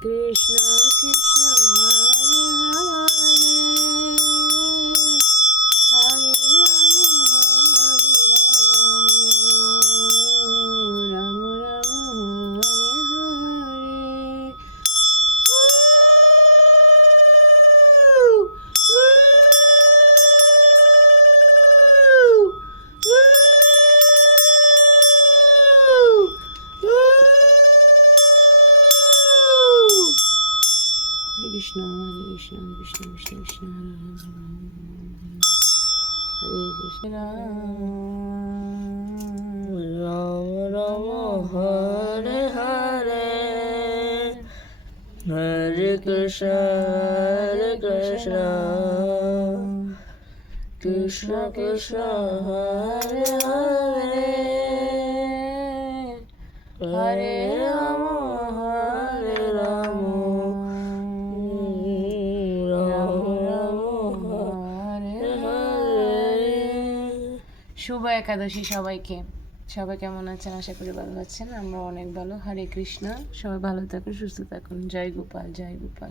Krishna Krishna Hare Hare Hare Rama Rama Rama Hare Hare. Hare Krishna, Hare Krishna, Krishna Krishna, Krishna Hare Krishna, Rama Rama, Hare Hare, Hare Krishna, Hare Krishna, Krishna Krishna, Hare Hare, Hare Rama, Hare Rama, শুভ একাদশী সবাইকে। সবাই কেমন আছেন? আশা করি ভালো আছেন। আমরা অনেক ভালো। হরে কৃষ্ণ। সবাই ভালো থাকুন, সুস্থ থাকুন। জয় গোপাল, জয় গোপাল।